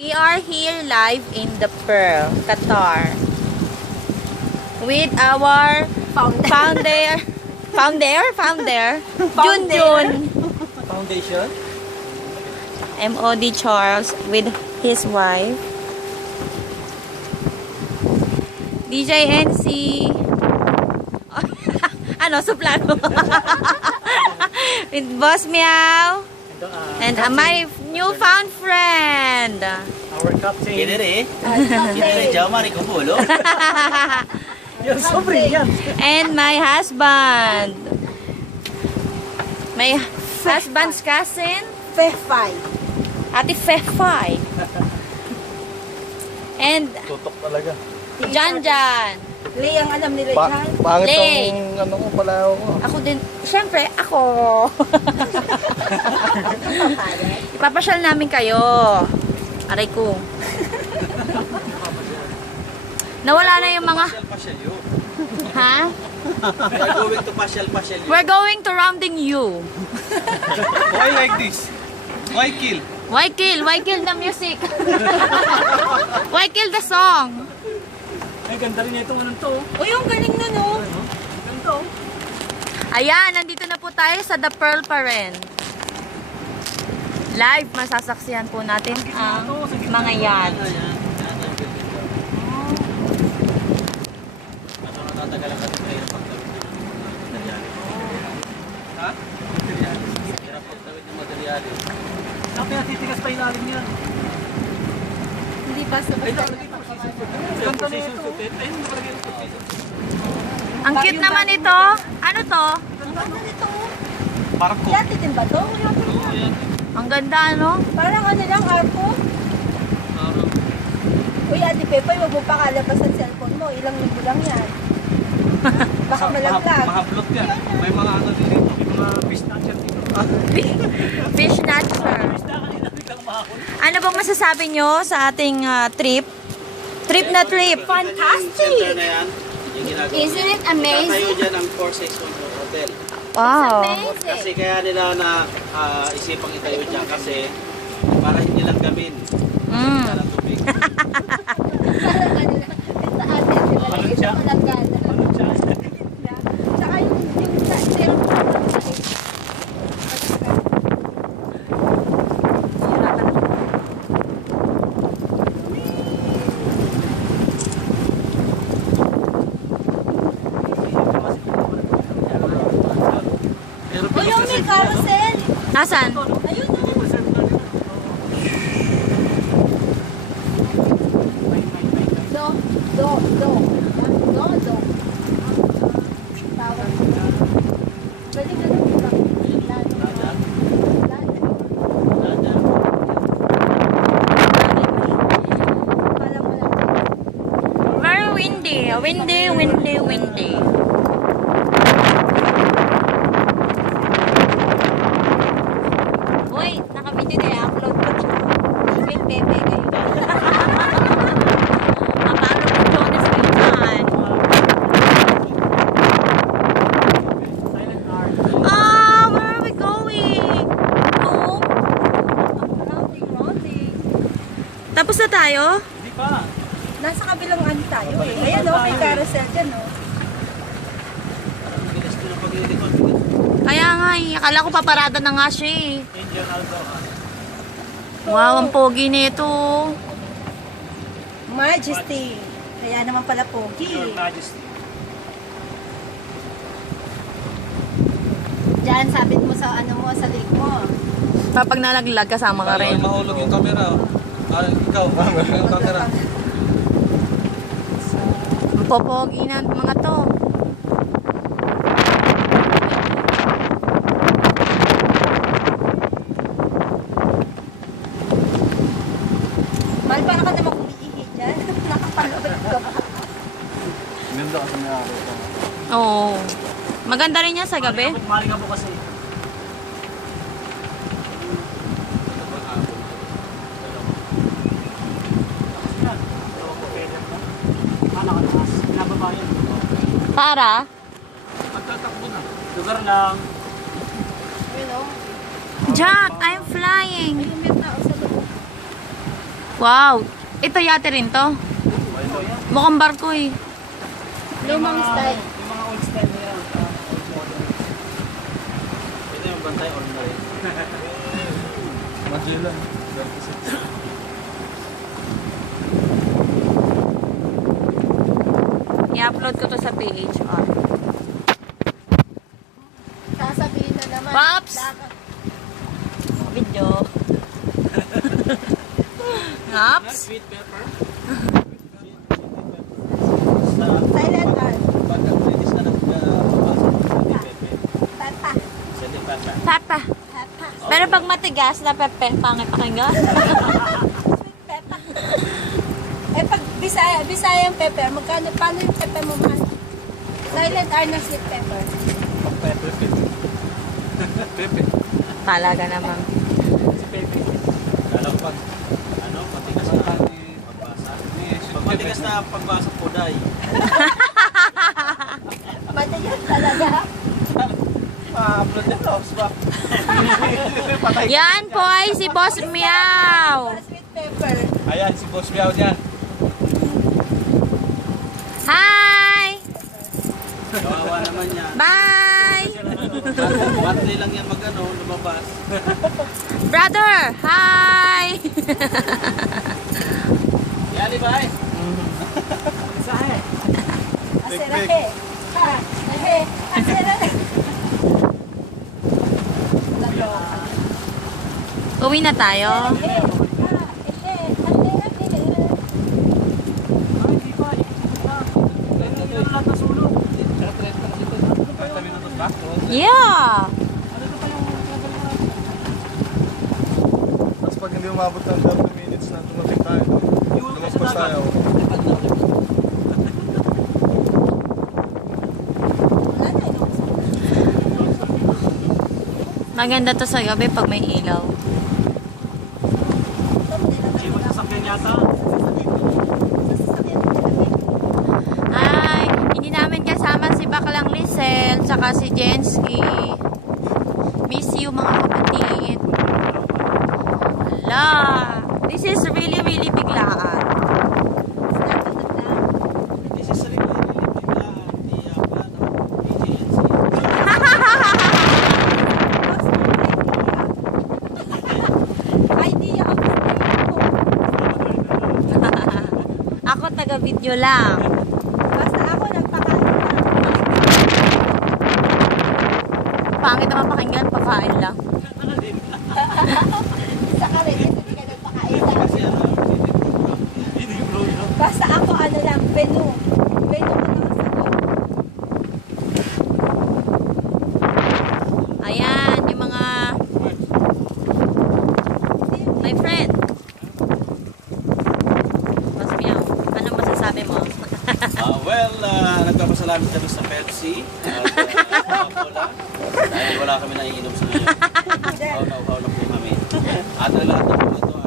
We are here live in the Pearl, Qatar, with our founder, Junjun, Foundation. MOD Charles with his wife, DJ NC, ano, suplano, with Boss Meow, and my newfound friend. Our captain. Kinere. Kinere jama ni kubulo. Yan, sobre yan. And my husband. My husband's cousin, Fefay. Ate Fefay. And Tutok talaga. Jan Jan. Lee ang alam nila dyan. Pangit Lay. ang ano ko pala ako. Ako din. Siyempre, ako. Ipapasyal namin kayo. Aray ko. Nawala na yung mga... Pasyal you. Ha? We are going to pasyal you. We're going to rounding you. Why like this? Why kill? Why kill? Why kill the music? Why kill the song? Ay, ganda rin itong anong to. Uy, ang galing na, no? Ganito. Ayan, nandito na po tayo sa The Pearl pa rin. Live, masasaksihan po natin ang mga yacht. Ano natatagal ang kayo pagtawid ng materyales? Ha? Materyales. Hirap pagtawid ng materyales. Sabi na titigas pa ilalim niya. Hindi ba sa Ay, lagi po ganda na ito. Ayun, nakalagay ito. Ang cute naman ito. Ano to? Ang ganda nito. Parang ko. Yati din ba to? Ang ganda, ano? Parang ano lang, arko. Uy, Ate Pepe, huwag mo pakalabas ang cellphone mo. Ilang linggo lang yan. Baka malaglag. Mahablot yan. May mga ano din dito. May mga fish snatcher dito. Fish snatcher. Kanina biglang mahakot. Ano bang masasabi nyo sa ating trip? Trip na trip. Center Fantastic! na yan. Yung ginagawa. Isn't it Tayo amazing? dyan ang 461 Hotel. Wow. Kasi kaya nila na isipang itayo dyan kasi para hindi lang gamin. Mm. Para tubig. Parang ano lang. Sa atin, sila Ano lang. siya? Ito lang gana. Ano siya? Tsaka yung zero Pero Uy, yung may carousel. Nasaan? Ayun, no? Do. Tawag. Balik na lang. Lada. Alam mo lang. Very windy. Windy. Uy, naka-video na i-upload ko. Wait, bebe kayo. Paano mo Jonas Wilson? Ah, where are we going? Home? Rounding. Tapos na tayo? Hindi pa. Nasa kabilang ano tayo eh. Ayan o, may carousel dyan o. bilis ko na paglilikod. Kaya nga eh. Akala ko paparada na nga siya eh. Indian Alcohol. Wow, ang pogi nito. Majesty. Kaya naman pala pogi. Your Majesty. Diyan, sabit mo sa ano mo, sa leg mo. Kapag nalaglag, kasama ka rin. Mahulog yung camera. Ikaw, yung camera. Ang popogi na mga to. Mahal, para ka naman kumiihi dyan. Nakapanood ka ba? Ganda kasi may araw ito. Oo. Maganda rin yan sa gabi. Maling ako kasi. Para? Magtatakbo na. Lugar lang. You know? Jack, I'm flying. May tao sa loob. Wow. Ito yate rin to. Mukhang barko eh. Lumang style. Yung mga old style na yan. Old model. Ito yung bantay ordinary. Magellan. 36. I-upload ko to sa PHR. Sasabihin na naman. Pops! dapat- Video. Naps? Sweet pepper. Silent R. Pagka finish na nagbabasa ng pepe. Papa. Sali pepper. Papa. Papa. Pero pag matigas na pepe, pangit pakinggan. Sweet pepper. Eh pag Bisayang pepper, paano yung pepper mo man? Silent R na sweet pepper. Pepper. Pepe. Talaga naman. Si Pepe. Kala ko pag, matigas na pagbasa. Pag matigas na pagbasa, puday. Matigas talaga. Ma-upload na tapos ba? Yan po ay si Boss Meow. Sweet pepper. Ayan, si Boss Meow dyan. Hi! Kawawa naman yan. Bye! Monthly lang yan lumabas. Brother, hi! Yali ba eh? Sahe. Aserahe. Ha. Ahe. Aserahe. Uwi na tayo. Ahe. Ha. Ehe. Ate. Ay, di ba? Ito yung lahat na sulong. 30 minutos ba? Yeah! Tapos pag hindi umabot ng 30 minutes na tumating tayo, lumagpas tayo. Wala na. Maganda to sa gabi pag may ilaw. Hindi mo sasakyan yata. Ay, hindi namin kasama si Baklang Lisel, saka si Jensky. Miss you mga kapatid. Ala, this is really biglaan. This is really biglaan. The plan of PGNC. Idea of Ako taga-video lang. basta ako nagpakain lang. Pangit naman pakinggan, pakain lang. Sa rin, hindi ka nagpakain lang. Kasi Basta ako lang, menu. Menu ko lang sagot. Ayan, yung mga my friend. Boss Meow, anong masasabi mo? nagpapasalamat kami sa Pepsi. Coca-Cola. Dahil wala kami naiinom sa ngayon. Uhaw na po kami. At ang lahat ng ito